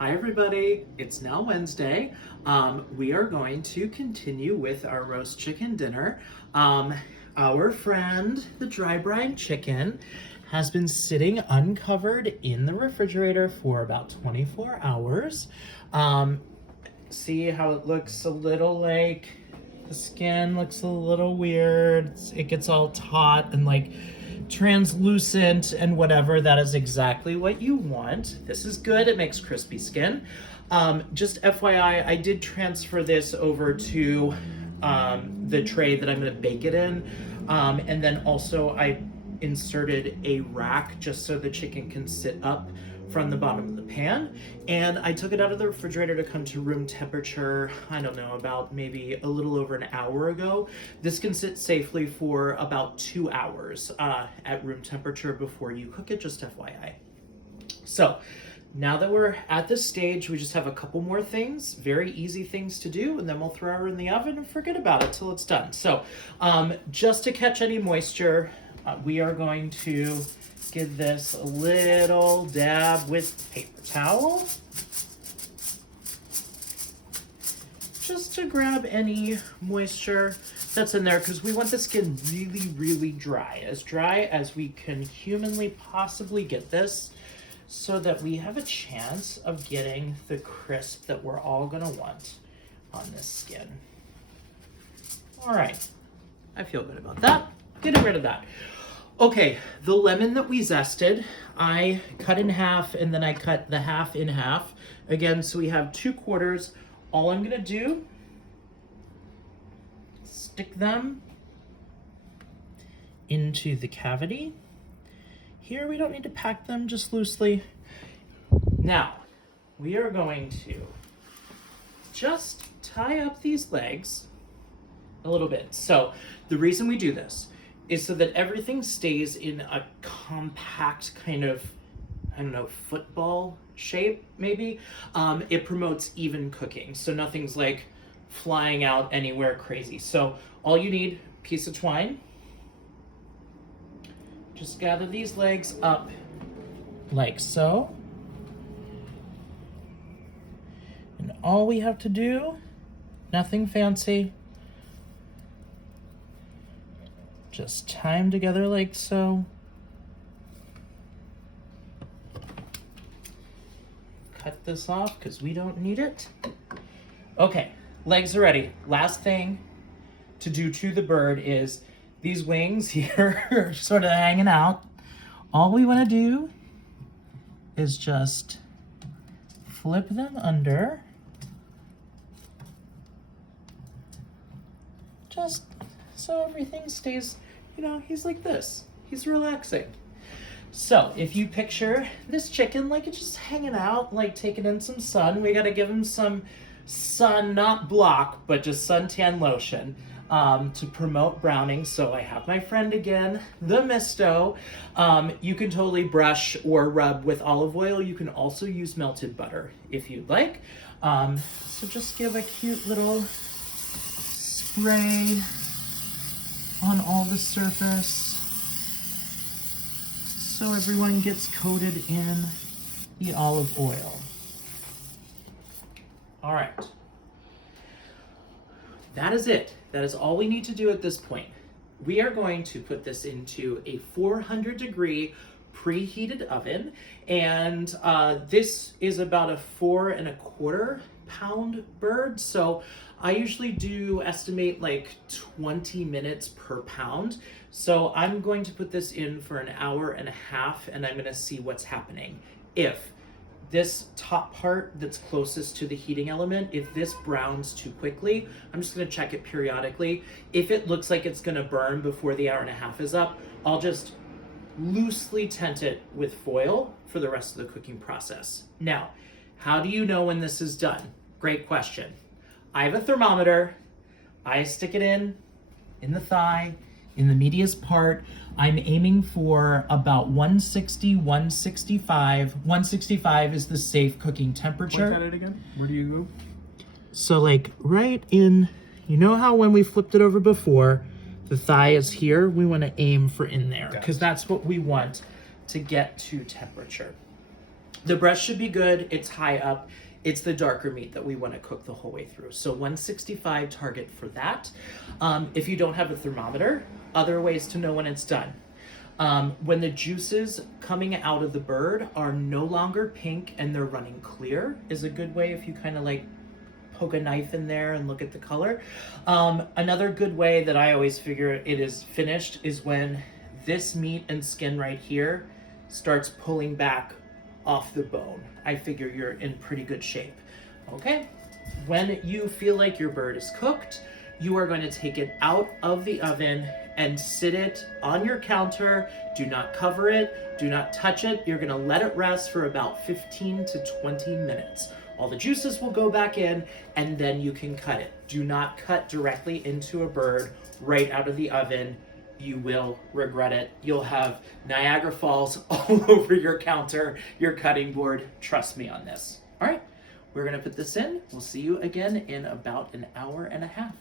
Hi everybody, it's now Wednesday. We are going to continue with our roast chicken dinner. Our friend, the dry brine chicken, has been sitting uncovered in the refrigerator for about 24 hours. See how it looks a little like, the skin looks a little weird. It gets all taut and like translucent and whatever. That is exactly what you want. This is good. It makes crispy skin. Just FYI, I did transfer this over to the tray that I'm going to bake it in. And then also I inserted a rack just so the chicken can sit up from the bottom of the pan, and I took it out of the refrigerator to come to room temperature, I don't know, about maybe a little over an hour ago. This can sit safely for about 2 hours at room temperature before you cook it, just FYI. So now that we're at this stage, we just have a couple more things, very easy things to do, and then we'll throw her in the oven and forget about it till it's done. So just to catch any moisture, we are going to give this a little dab with paper towel, just to grab any moisture that's in there, because we want the skin really dry as we can humanly possibly get this, so that we have a chance of getting the crisp that we're all gonna want on this skin. All right, I feel good about that. Getting rid of that. Okay, the lemon that we zested, I cut in half, and then I cut the half in half. Again, so we have 2/4. All I'm gonna do, stick them into the cavity. Here, we don't need to pack them, just loosely. Now, we are going to just tie up these legs a little bit. So the reason we do this is so that everything stays in a compact kind of, I don't know, football shape, maybe. It promotes even cooking, so nothing's like flying out anywhere crazy. So all you need, piece of twine. Just gather these legs up like so. And all we have to do, nothing fancy, just tie them together like so. Cut this off because we don't need it. Okay, legs are ready. Last thing to do to the bird is these wings here are sort of hanging out. All we want to do is just flip them under. Just so everything stays, you know, he's like this. He's relaxing. So if you picture this chicken like it's just hanging out, like taking in some sun, we got to give him some sun, not block, but just suntan lotion to promote browning. So I have my friend again, the Misto. You can totally brush or rub with olive oil. You can also use melted butter if you'd like. So just give a cute little spray on all the surface so everyone gets coated in the olive oil. All right. That is it. That is all we need to do at this point. We are going to put this into a 400-degree preheated oven, and this is about a 4¼ pound bird, so I usually do estimate like 20 minutes per pound. So I'm going to put this in for 1.5 hours, and I'm gonna see what's happening. If this top part that's closest to the heating element, if this browns too quickly, I'm just gonna check it periodically. If it looks like it's gonna burn before the 1.5 hours is up, I'll just loosely tent it with foil for the rest of the cooking process. Now, how do you know when this is done? Great question. I have a thermometer. I stick it in the thigh, in the meatiest part. I'm aiming for about 160, 165. 165 is the safe cooking temperature. Point at it again. Where do you go? So like right in, you know how when we flipped it over before, the thigh is here? We want to aim for in there because that's what we want to get to temperature. The breast should be good. It's high up. It's the darker meat that we want to cook the whole way through. So 165 target for that. If you don't have a thermometer, other ways to know when it's done. When the juices coming out of the bird are no longer pink and they're running clear is a good way if you kind of like poke a knife in there and look at the color. Another good way that I always figure it is finished is when this meat and skin right here starts pulling back off the bone. I figure you're in pretty good shape. Okay, when you feel like your bird is cooked, you are going to take it out of the oven and sit it on your counter. Do not cover it, do not touch it. You're gonna let it rest for about 15 to 20 minutes. All the juices will go back in and then you can cut it. Do not cut directly into a bird right out of the oven. You will regret it. You'll have Niagara Falls all over your counter, your cutting board. Trust me on this. All right, we're gonna put this in. We'll see you again in about an hour and a half.